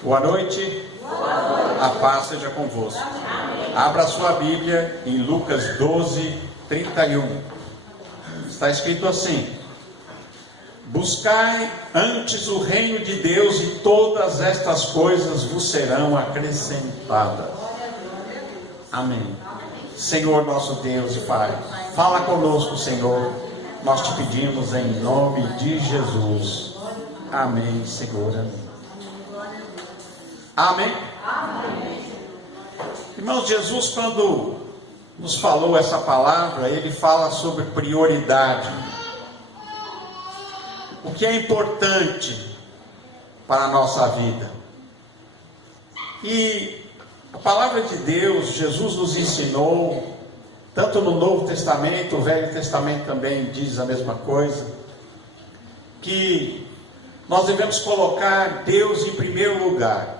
Boa noite. A paz seja convosco. Abra sua Bíblia em Lucas 12, 31. Está escrito assim: buscai antes o reino de Deus e todas estas coisas vos serão acrescentadas. Amém. Senhor nosso Deus e Pai, fala conosco, Senhor. Nós te pedimos em nome de Jesus. Amém, Senhor. Amém. Amém. Irmãos, Jesus, quando nos falou essa palavra, ele fala sobre prioridade. O que é importante para a nossa vida. E a palavra de Deus, Jesus nos ensinou, tanto no Novo Testamento, o Velho Testamento também diz a mesma coisa, que nós devemos colocar Deus em primeiro lugar.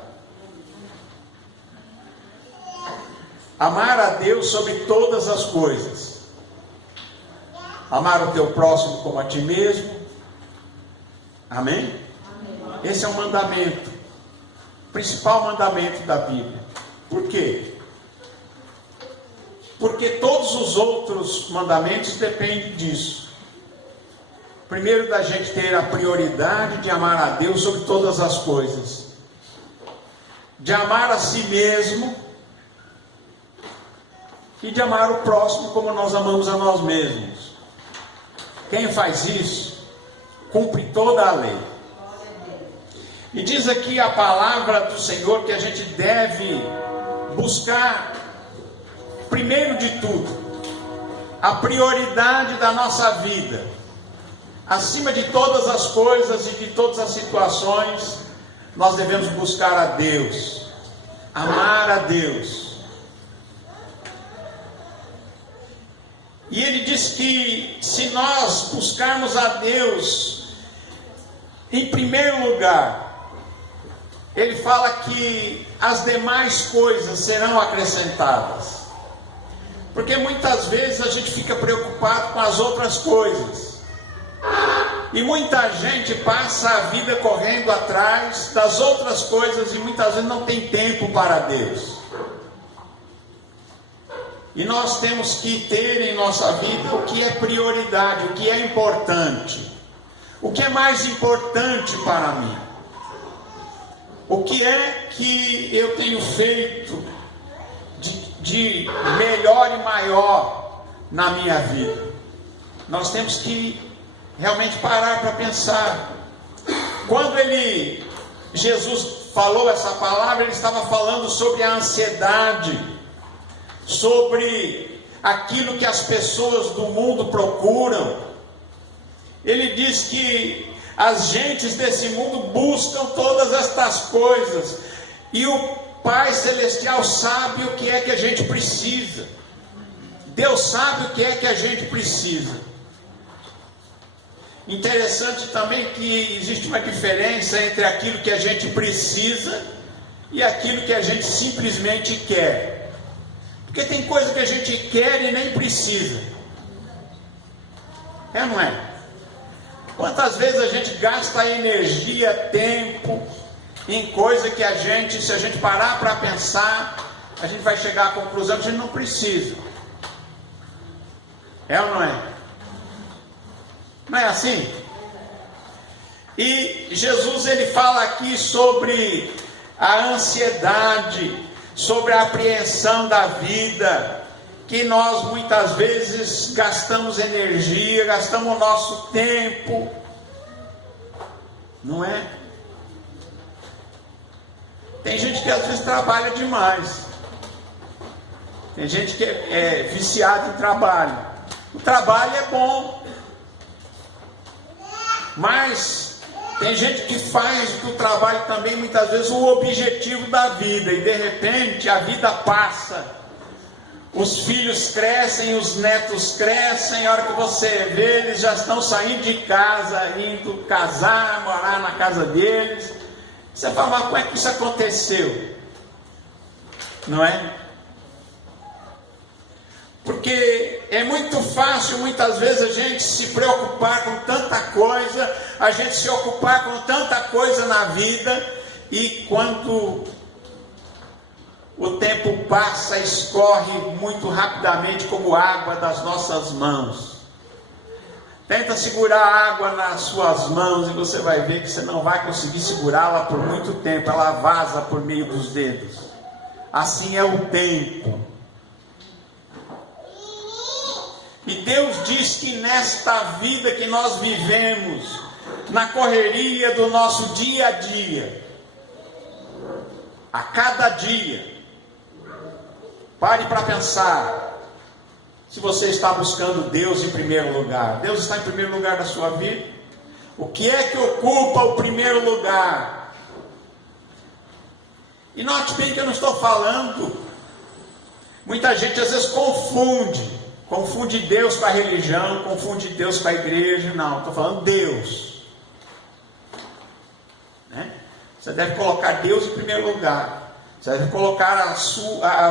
Amar a Deus sobre todas as coisas. Amar o teu próximo como a ti mesmo. Amém? Amém. Esse é o mandamento, o principal mandamento da Bíblia. Por quê? Porque todos os outros mandamentos dependem disso. Primeiro, da gente ter a prioridade de amar a Deus sobre todas as coisas, de amar a si mesmo e de amar o próximo como nós amamos a nós mesmos. Quem faz isso, cumpre toda a lei. E diz aqui a palavra do Senhor que a gente deve buscar, primeiro de tudo, a prioridade da nossa vida, acima de todas as coisas e de todas as situações. Nós devemos buscar a Deus, amar a Deus. E ele diz que se nós buscarmos a Deus em primeiro lugar, ele fala que as demais coisas serão acrescentadas. Porque muitas vezes a gente fica preocupado com as outras coisas. E muita gente passa a vida correndo atrás das outras coisas e muitas vezes não tem tempo para Deus. E nós temos que ter em nossa vida o que é prioridade, o que é importante. O que é mais importante para mim? O que é que eu tenho feito de melhor e maior na minha vida? Nós temos que realmente parar para pensar. Quando Jesus falou essa palavra, ele estava falando sobre a ansiedade, sobre aquilo que as pessoas do mundo procuram. Ele diz que as gentes desse mundo buscam todas estas coisas, e o Pai Celestial sabe o que é que a gente precisa. Deus sabe o que é que a gente precisa. Interessante também que existe uma diferença entre aquilo que a gente precisa e aquilo que a gente simplesmente quer. Porque tem coisa que a gente quer e nem precisa. É ou não é? Quantas vezes a gente gasta energia, tempo em coisa que a gente, se a gente parar para pensar, a gente vai chegar à conclusão que a gente não precisa. É ou não é? Não é assim? E Jesus, ele fala aqui sobre a ansiedade, sobre a apreensão da vida, que nós muitas vezes gastamos energia, gastamos o nosso tempo, não é? Tem gente que às vezes trabalha demais, tem gente que é viciada em trabalho. O trabalho é bom, mas tem gente que faz do trabalho também muitas vezes o objetivo da vida, e de repente a vida passa, os filhos crescem, os netos crescem, a hora que você vê, eles já estão saindo de casa, indo casar, morar na casa deles. Você fala, mas como é que isso aconteceu? Não é? Porque é muito fácil muitas vezes a gente se preocupar com tanta coisa, a gente se ocupar com tanta coisa na vida, e quando o tempo passa, escorre muito rapidamente como água das nossas mãos. Tenta segurar a água nas suas mãos e você vai ver que você não vai conseguir segurá-la por muito tempo, ela vaza por meio dos dedos. Assim é o tempo. E Deus diz que nesta vida que nós vivemos, na correria do nosso dia a dia, a cada dia, pare para pensar, se você está buscando Deus em primeiro lugar. Deus está em primeiro lugar da sua vida? O que é que ocupa o primeiro lugar? E note bem que eu não estou falando, muita gente às vezes confunde Deus com a religião, confunde Deus com a igreja. Não, estou falando Deus, né? Você deve colocar Deus em primeiro lugar. Você deve colocar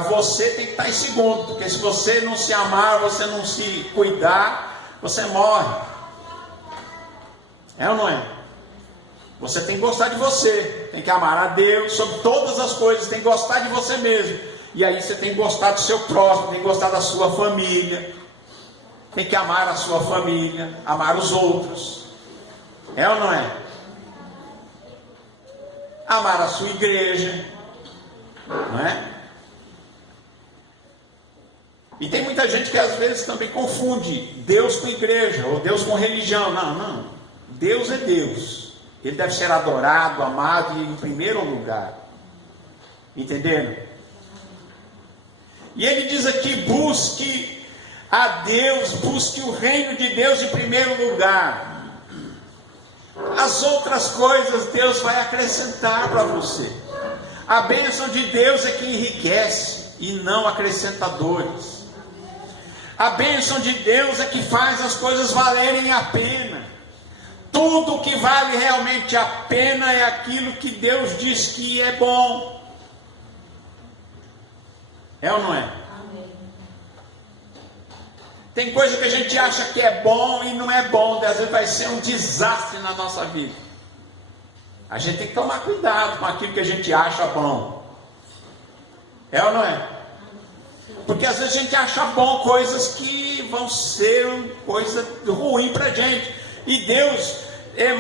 você tem que estar em segundo, porque se você não se amar, você não se cuidar, você morre. É ou não é? Você tem que gostar de você, tem que amar a Deus sobre todas as coisas, tem que gostar de você mesmo. E aí você tem que gostar do seu próximo, tem que gostar da sua família, tem que amar a sua família, amar os outros. É ou não é? Amar a sua igreja, não é? E tem muita gente que às vezes também confunde Deus com igreja, ou Deus com religião. Não. Deus é Deus. Ele deve ser adorado, amado em primeiro lugar. Entenderam? E ele diz aqui, busque a Deus, busque o reino de Deus em primeiro lugar. As outras coisas Deus vai acrescentar para você. A bênção de Deus é que enriquece e não acrescenta dores. A bênção de Deus é que faz as coisas valerem a pena. Tudo que vale realmente a pena é aquilo que Deus diz que é bom. É ou não é? Amém. Tem coisa que a gente acha que é bom e não é bom. Às vezes vai ser um desastre na nossa vida. A gente tem que tomar cuidado com aquilo que a gente acha bom. É ou não é? Porque às vezes a gente acha bom coisas que vão ser coisa ruim para a gente. E Deus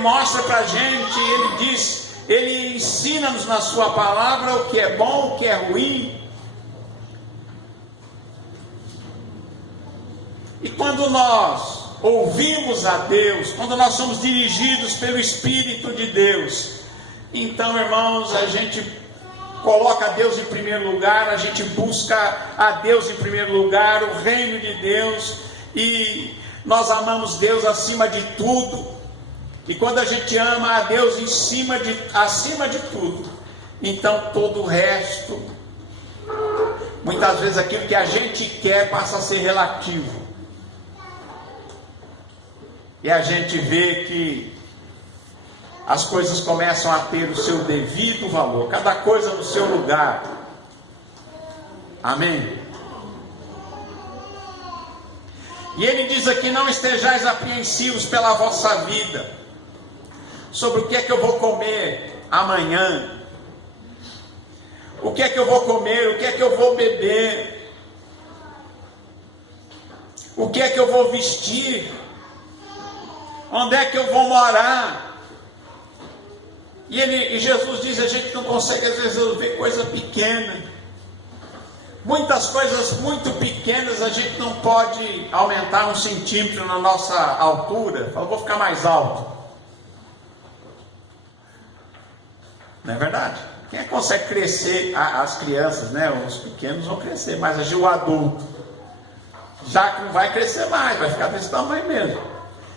mostra para a gente, Ele diz, Ele ensina-nos na sua palavra o que é bom, o que é ruim. E quando nós ouvimos a Deus, quando nós somos dirigidos pelo Espírito de Deus, então, irmãos, a gente coloca Deus em primeiro lugar, a gente busca a Deus em primeiro lugar, o reino de Deus, e nós amamos Deus acima de tudo. E quando a gente ama a Deus acima de tudo, então todo o resto, muitas vezes aquilo que a gente quer passa a ser relativo. E a gente vê que as coisas começam a ter o seu devido valor, cada coisa no seu lugar. Amém? E ele diz aqui, não estejais apreensivos pela vossa vida, sobre o que é que eu vou comer amanhã, o que é que eu vou comer, o que é que eu vou beber, o que é que eu vou vestir, onde é que eu vou morar. E Jesus diz, a gente não consegue às vezes resolver coisa pequena. Muitas coisas muito pequenas a gente não pode aumentar 1 centímetro na nossa altura. Fala, vou ficar mais alto. Não é verdade? Quem é que consegue crescer? As crianças, né? Os pequenos vão crescer, mas o adulto já que não vai crescer mais, vai ficar desse tamanho mesmo.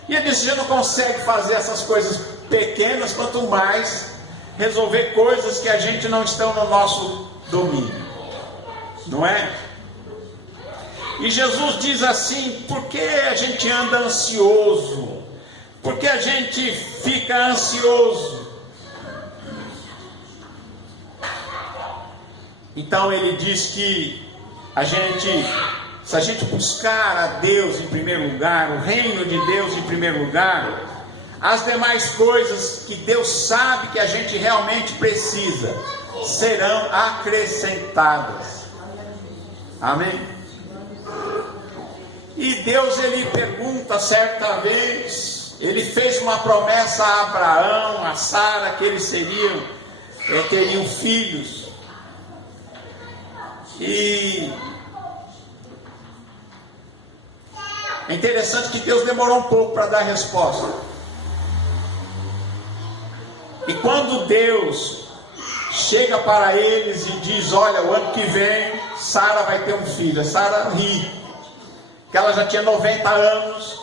E ele disse, já não consegue fazer essas coisas pequenas, quanto mais resolver coisas que a gente não estão no nosso domínio. Não é? E Jesus diz assim, por que a gente anda ansioso? Por que a gente fica ansioso? Então ele diz que se a gente buscar a Deus em primeiro lugar, o reino de Deus em primeiro lugar, as demais coisas que Deus sabe que a gente realmente precisa serão acrescentadas. Amém? E Deus, ele pergunta certa vez, ele fez uma promessa a Abraão, a Sara, que eles teriam filhos. E é interessante que Deus demorou um pouco para dar a resposta. E quando Deus chega para eles e diz: olha, o ano que vem Sara vai ter um filho. Sara ri, que ela já tinha 90 anos,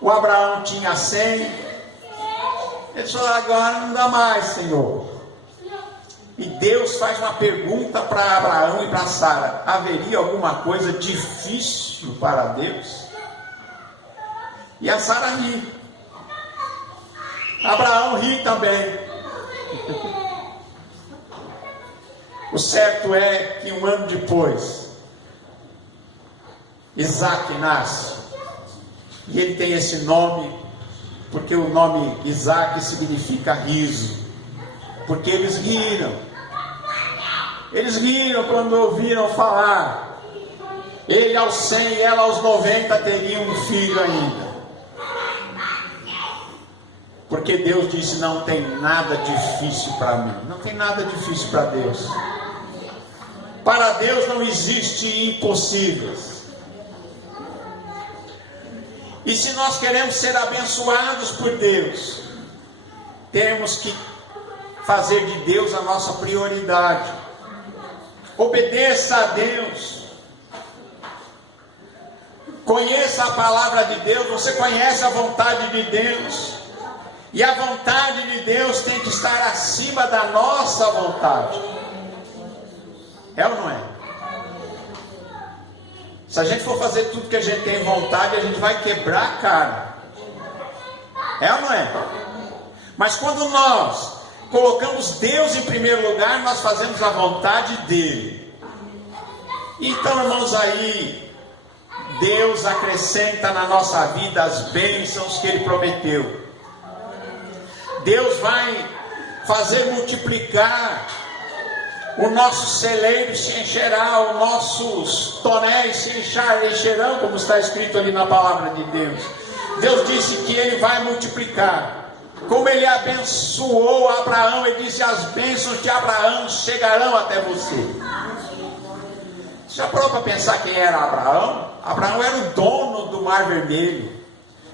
o Abraão tinha 100. Ele falou: agora não dá mais, Senhor. E Deus faz uma pergunta para Abraão e para Sara: haveria alguma coisa difícil para Deus? E a Sara ri. Abraão ri também. O certo é que um ano depois, Isaac nasce. E ele tem esse nome, porque o nome Isaac significa riso. Porque eles riram. Eles riram quando ouviram falar. Ele aos 100 e ela aos 90 teriam um filho ainda. Porque Deus disse: não tem nada difícil para mim. Não tem nada difícil para Deus. Para Deus não existe impossíveis. E se nós queremos ser abençoados por Deus, temos que fazer de Deus a nossa prioridade. Obedeça a Deus. Conheça a palavra de Deus. Você conhece a vontade de Deus. E a vontade de Deus tem que estar acima da nossa vontade. É ou não é? Se a gente for fazer tudo que a gente tem vontade, a gente vai quebrar a cara. É ou não é? Mas quando nós colocamos Deus em primeiro lugar, nós fazemos a vontade dele. Então, irmãos, aí Deus acrescenta na nossa vida as bênçãos que ele prometeu. Deus vai fazer multiplicar, o nosso celeiro se encherá, os nossos tonéis se encherão, como está escrito ali na palavra de Deus. Deus disse que ele vai multiplicar. Como ele abençoou Abraão, ele disse: as bênçãos de Abraão chegarão até você. Já parou para pensar quem era Abraão? Abraão era o dono do Mar Vermelho,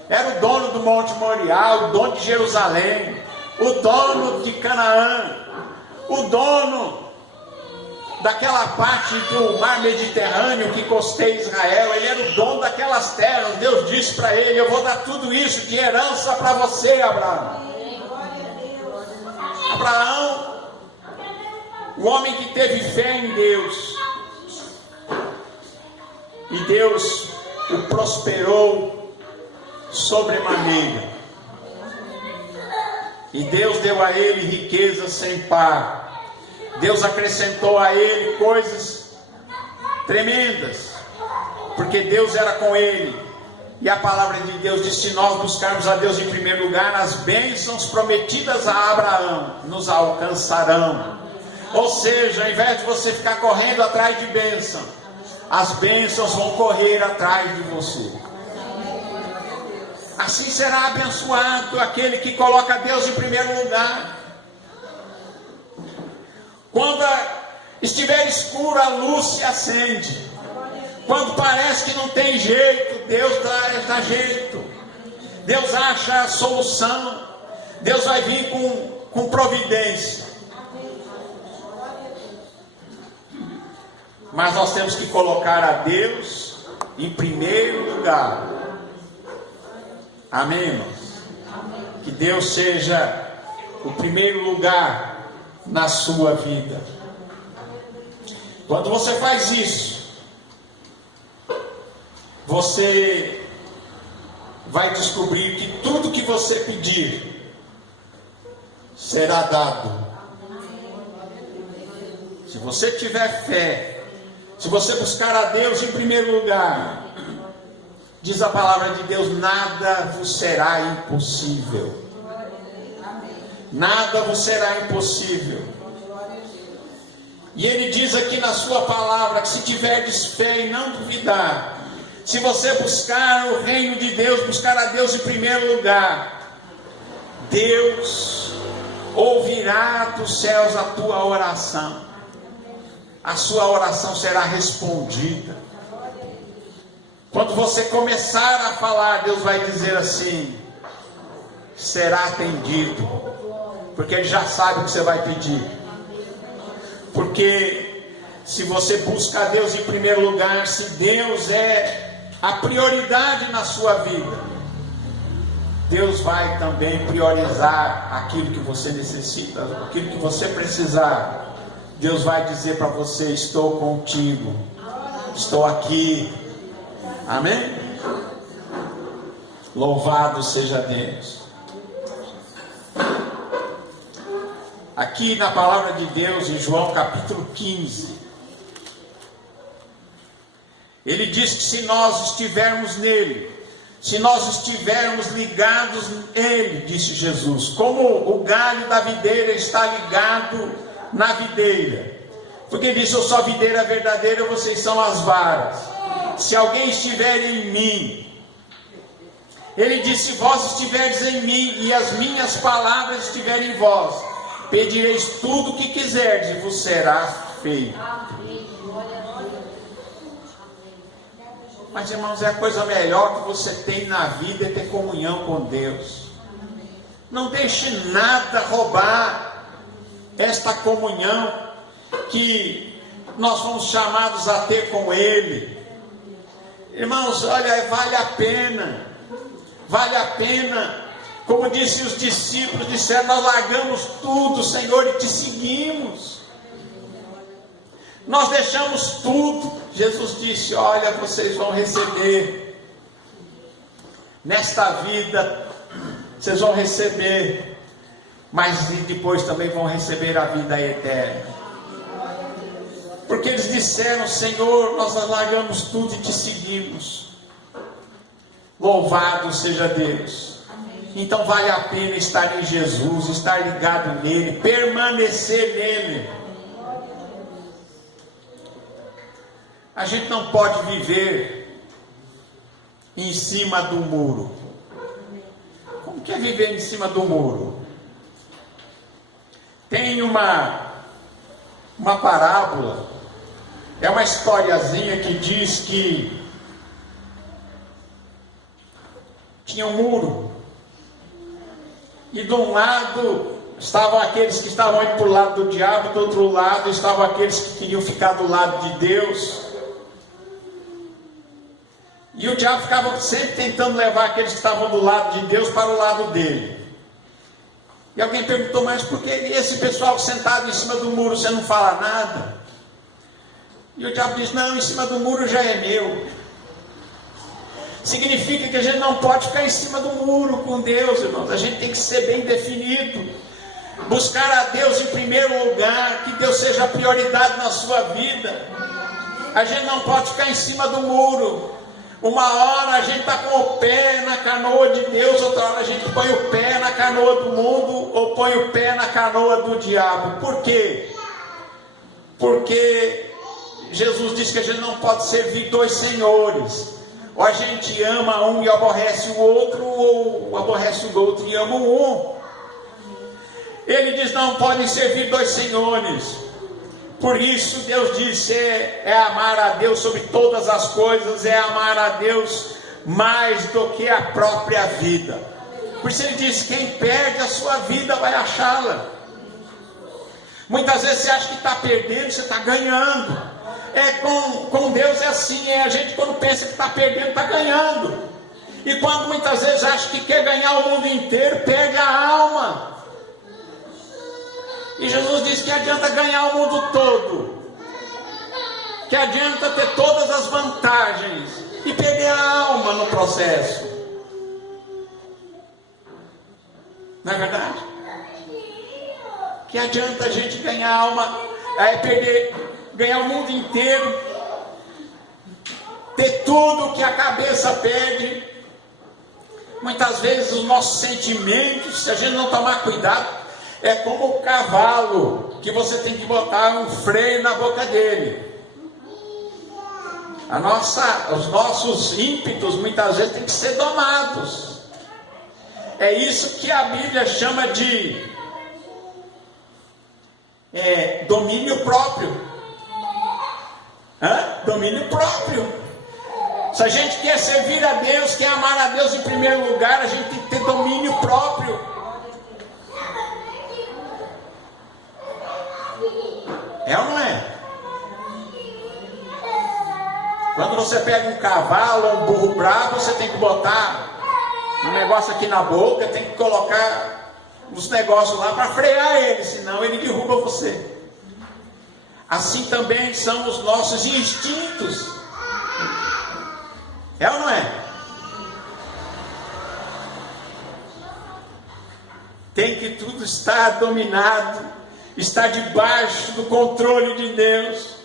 era o dono do Monte Moriá, o dono de Jerusalém, o dono de Canaã, o dono daquela parte do Mar Mediterrâneo que costeia Israel. Ele era o dono daquelas terras. Deus disse para ele: eu vou dar tudo isso de herança para você, Abraão. Abraão, o homem que teve fé em Deus, e Deus o prosperou sobremaneira, e Deus deu a ele riqueza sem par. Deus acrescentou a ele coisas tremendas, porque Deus era com ele. E a palavra de Deus diz: se nós buscarmos a Deus em primeiro lugar, as bênçãos prometidas a Abraão nos alcançarão. Ou seja, ao invés de você ficar correndo atrás de bênção, as bênçãos vão correr atrás de você. Assim será abençoado aquele que coloca Deus em primeiro lugar. Quando estiver escuro, a luz se acende. Quando parece que não tem jeito, Deus dá jeito. Deus acha a solução. Deus vai vir com providência. Mas nós temos que colocar a Deus em primeiro lugar. Amém, irmãos? Que Deus seja o primeiro lugar na sua vida. Quando você faz isso, você vai descobrir que tudo que você pedir será dado. Se você tiver fé, se você buscar a Deus em primeiro lugar, diz a palavra de Deus: nada vos será impossível. nada vos será impossível. E ele diz aqui na sua palavra que se tiverdes fé e não duvidar, se você buscar o reino de Deus, buscar a Deus em primeiro lugar, Deus ouvirá dos céus a tua oração. A sua oração será respondida. Quando você começar a falar, Deus vai dizer assim: será atendido, porque Ele já sabe o que você vai pedir. Porque se você busca a Deus em primeiro lugar, se Deus é a prioridade na sua vida, Deus vai também priorizar aquilo que você necessita, aquilo que você precisar. Deus vai dizer para você: estou contigo, estou aqui. Amém? Louvado seja Deus. Aqui na palavra de Deus, em João capítulo 15, ele diz que se nós estivermos nele, se nós estivermos ligados nele, disse Jesus, como o galho da videira está ligado na videira, porque ele disse: eu sou a videira verdadeira, vocês são as varas. Se alguém estiver em mim, ele disse: se vós estiveres em mim e as minhas palavras estiverem em vós, pedireis tudo o que quiserdes e vos será feito. Mas, irmãos, é a coisa melhor que você tem na vida, é ter comunhão com Deus. Não deixe nada roubar esta comunhão que nós fomos chamados a ter com Ele. Irmãos, olha, vale a pena, como disse os discípulos, disseram: nós largamos tudo, Senhor, e te seguimos. Nós deixamos tudo. Jesus disse: olha, vocês vão receber nesta vida, vocês vão receber, mas depois também vão receber a vida eterna. Porque eles disseram: Senhor, nós largamos tudo e te seguimos. Louvado seja Deus. Então vale a pena estar em Jesus, estar ligado nele, permanecer nele. A gente não pode viver em cima do muro. Como que é viver em cima do muro? Tem uma parábola, é uma historiazinha que diz que tinha um muro, e de um lado estavam aqueles que estavam indo para o lado do diabo, do outro lado estavam aqueles que queriam ficar do lado de Deus. E o diabo ficava sempre tentando levar aqueles que estavam do lado de Deus para o lado dele. E alguém perguntou: mas por que esse pessoal sentado em cima do muro, você não fala nada? E o diabo disse: não, em cima do muro já é meu. Significa que a gente não pode ficar em cima do muro com Deus, irmãos. A gente tem que ser bem definido. Buscar a Deus em primeiro lugar, que Deus seja a prioridade na sua vida. A gente não pode ficar em cima do muro. Uma hora a gente está com o pé na canoa de Deus, outra hora a gente põe o pé na canoa do mundo, ou põe o pé na canoa do diabo. Por quê? Porque Jesus disse que a gente não pode servir dois senhores. Ou a gente ama um e aborrece o outro, ou aborrece o outro e ama um. Ele diz: não podem servir dois senhores. Por isso Deus disse: é amar a Deus sobre todas as coisas, é amar a Deus mais do que a própria vida. Por isso ele diz: quem perde a sua vida vai achá-la. Muitas vezes você acha que está perdendo, você está ganhando. Com Deus é assim, a gente quando pensa que está perdendo, está ganhando. E quando muitas vezes acha que quer ganhar o mundo inteiro, perde a alma. E Jesus disse que adianta ganhar o mundo todo, que adianta ter todas as vantagens e perder a alma no processo. Não é verdade? Que adianta a gente ganhar a alma, ganhar o mundo inteiro, ter tudo que a cabeça pede. Muitas vezes os nossos sentimentos, se a gente não tomar cuidado, é como o cavalo, que você tem que botar um freio na boca dele. Os nossos ímpetos muitas vezes têm que ser domados. É isso que a Bíblia chama de domínio próprio. Domínio próprio. Se a gente quer servir a Deus, quer amar a Deus em primeiro lugar, a gente tem que ter domínio próprio. É ou não é? Quando você pega um cavalo ou um burro bravo, você tem que botar um negócio aqui na boca, tem que colocar uns negócios lá para frear ele, senão ele derruba você. Assim também são os nossos instintos. É ou não é? Tem que tudo estar dominado, estar debaixo do controle de Deus.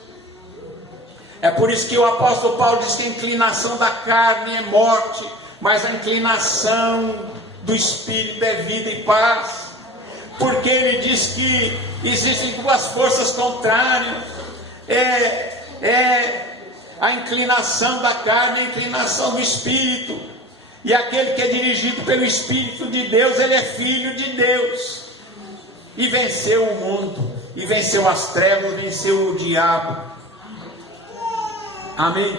É por isso que o apóstolo Paulo diz que a inclinação da carne é morte, mas a inclinação do Espírito é vida e paz. Porque ele diz que existem duas forças contrárias. A inclinação da carne e a inclinação do Espírito. E aquele que é dirigido pelo Espírito de Deus, ele é filho de Deus. E venceu o mundo, e venceu as trevas, venceu o diabo. Amém?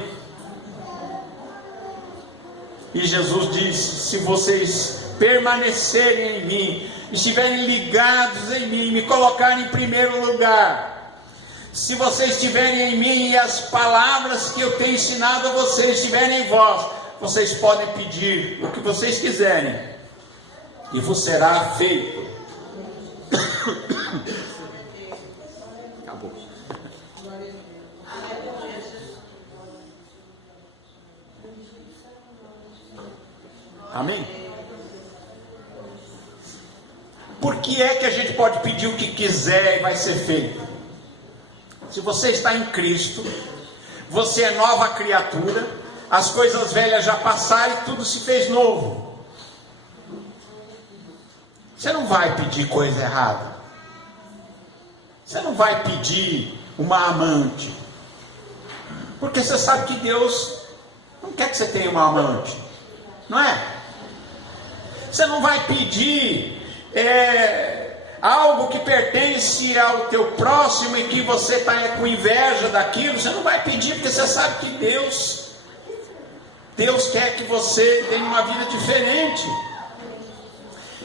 E Jesus disse: se vocês permanecerem em mim, estiverem ligados em mim, me colocarem em primeiro lugar, se vocês estiverem em mim e as palavras que eu tenho ensinado a vocês estiverem em vós, vocês podem pedir o que vocês quiserem e vos será feito. Acabou. Amém? Por que é que a gente pode pedir o que quiser e vai ser feito? Se você está em Cristo, você é nova criatura, as coisas velhas já passaram e tudo se fez novo. Você não vai pedir coisa errada. Você não vai pedir uma amante, porque você sabe que Deus não quer que você tenha uma amante, não é? Você não vai pedir algo que pertence ao teu próximo e que você está com inveja daquilo. Você não vai pedir, porque você sabe que Deus quer que você tenha uma vida diferente.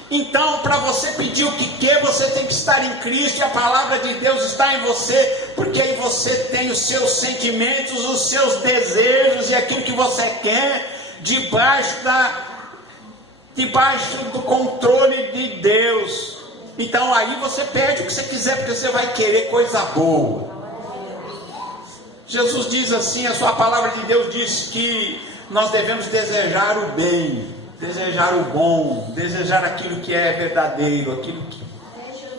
Então, para você pedir o que quer, você tem que estar em Cristo, e a palavra de Deus está em você, porque aí você tem os seus sentimentos, os seus desejos e aquilo que você quer debaixo do controle de Deus. Então aí você pede o que você quiser, porque você vai querer coisa boa. Jesus diz assim, a sua palavra de Deus diz que nós devemos desejar o bem, desejar o bom, desejar aquilo que é verdadeiro, aquilo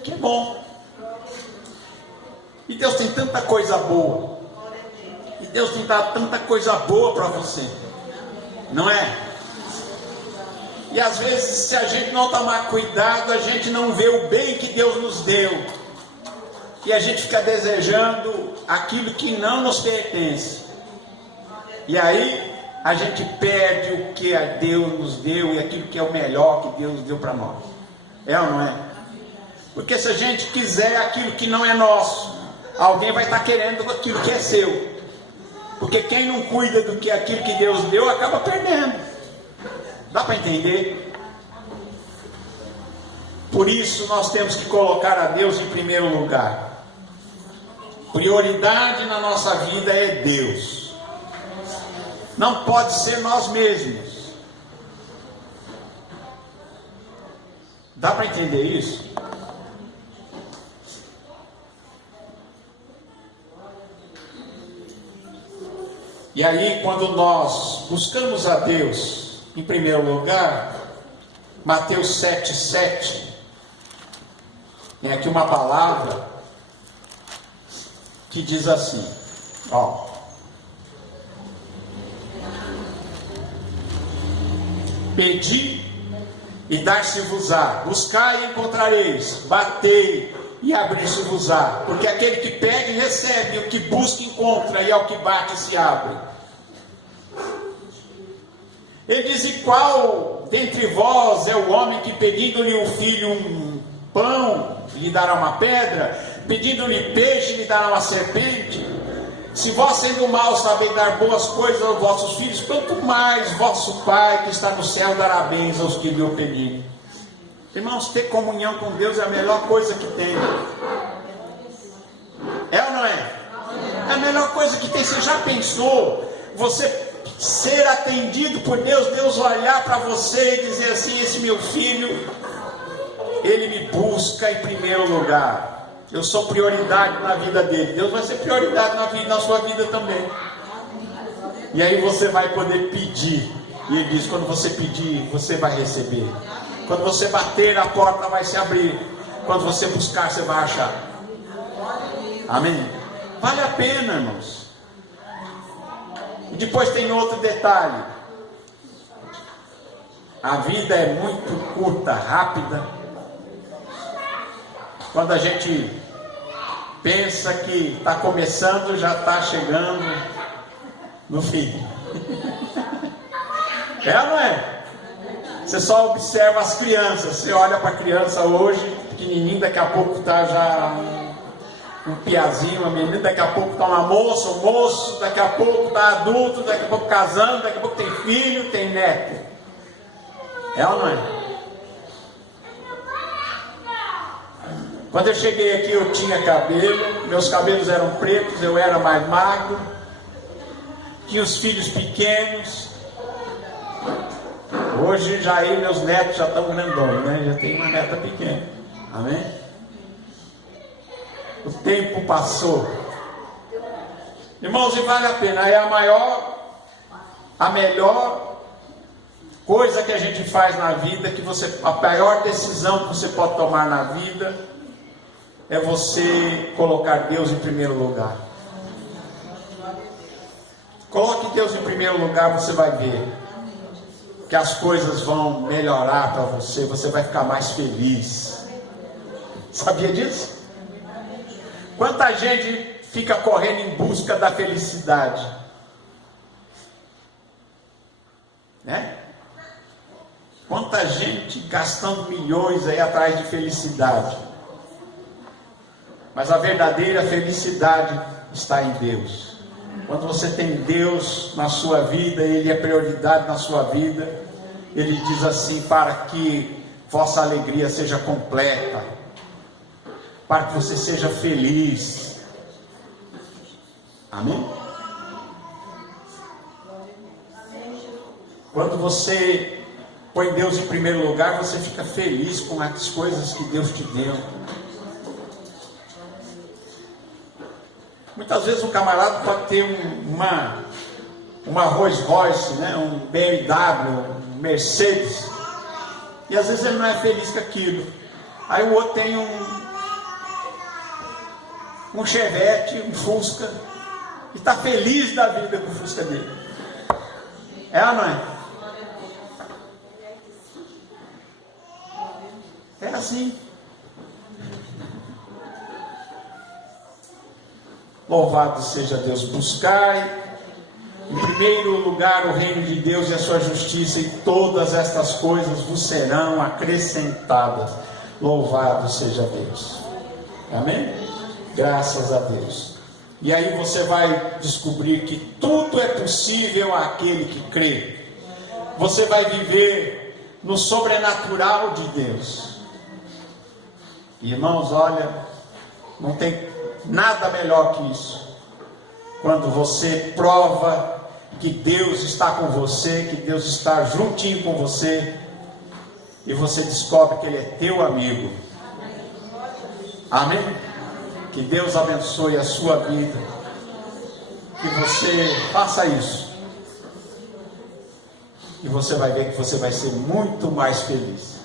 que é bom. E Deus tem tanta coisa boa, e Deus tem dado tanta coisa boa para você, não é? E às vezes, se a gente não tomar cuidado, a gente não vê o bem que Deus nos deu, e a gente fica desejando aquilo que não nos pertence, e aí a gente perde o que Deus nos deu e aquilo que é o melhor que Deus deu para nós. É ou não é? Porque se a gente quiser aquilo que não é nosso, alguém vai estar querendo aquilo que é seu. Porque quem não cuida do que aquilo que Deus deu, acaba perdendo. Dá para entender? Por isso nós temos que colocar a Deus em primeiro lugar. Prioridade na nossa vida é Deus. Não pode ser nós mesmos. Dá para entender isso? E aí, quando nós buscamos a Deus em primeiro lugar, Mateus 7,7, tem aqui uma palavra que diz assim, ó: pedi e dar-se-vos-á. Buscai e encontrareis, batei e abrir-se-vos-á. Porque aquele que pede recebe, o que busca encontra, e ao que bate se abre. Ele diz: e qual dentre vós é o homem que, pedindo-lhe o filho um pão, lhe dará uma pedra? Pedindo-lhe peixe, lhe dará uma serpente? Se vós, sendo maus, sabeis dar boas coisas aos vossos filhos, quanto mais vosso Pai que está no céu dará bens aos que lhe o pedirem. Irmãos, ter comunhão com Deus é a melhor coisa que tem. É ou não é? É a melhor coisa que tem. Você já pensou você ser atendido por Deus, Deus olhar para você e dizer assim: esse meu filho, ele me busca em primeiro lugar. Eu sou prioridade na vida dele. Deus vai ser prioridade na sua vida também. E aí você vai poder pedir. E ele diz: quando você pedir, você vai receber. Quando você bater, a porta vai se abrir. Quando você buscar, você vai achar. Amém? Vale a pena, irmãos. E depois tem outro detalhe. A vida é muito curta, rápida. Quando a gente pensa que está começando, já está chegando no fim. É ou não é? Você só observa as crianças. Você olha para a criança hoje, pequenininho, daqui a pouco está já um piazinho, uma menina, daqui a pouco está uma moça, um moço, daqui a pouco está adulto, daqui a pouco casando, daqui a pouco tem filho, tem neto. É ou não é? Quando eu cheguei aqui eu tinha cabelo, meus cabelos eram pretos, eu era mais magro, tinha os filhos pequenos. Hoje já aí meus netos já estão grandões, né? Já tenho uma neta pequena. Amém? O tempo passou. Irmãos, e vale a pena. É a melhor coisa que a gente faz na vida, a maior decisão que você pode tomar na vida é você colocar Deus em primeiro lugar. Coloque Deus em primeiro lugar, você vai ver que as coisas vão melhorar para você, você vai ficar mais feliz. Sabia disso? Quanta gente fica correndo em busca da felicidade, né? Quanta gente gastando milhões aí atrás de felicidade. Mas a verdadeira felicidade está em Deus. Quando você tem Deus na sua vida, Ele é prioridade na sua vida, Ele diz assim: para que vossa alegria seja completa, para que você seja feliz. Amém? Quando você põe Deus em primeiro lugar, você fica feliz com as coisas que Deus te deu. Muitas vezes um camarada pode ter uma Rolls Royce, né? Um BMW, um Mercedes, e às vezes ele não é feliz com aquilo. Aí o outro tem um Chevette, um Fusca, e está feliz da vida com o Fusca dele. É ou não é? É assim. Louvado seja Deus. Buscai em primeiro lugar o reino de Deus e a sua justiça, e todas estas coisas vos serão acrescentadas. Louvado seja Deus. Amém? Graças a Deus. E aí você vai descobrir que tudo é possível àquele que crê. Você vai viver no sobrenatural de Deus. Irmãos, olha, não tem nada melhor que isso. Quando você prova que Deus está com você, que Deus está juntinho com você, e você descobre que Ele é teu amigo. Amém? Que Deus abençoe a sua vida, que você faça isso, e você vai ver que você vai ser muito mais feliz.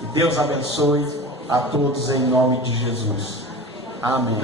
Que Deus abençoe a todos em nome de Jesus. Amém.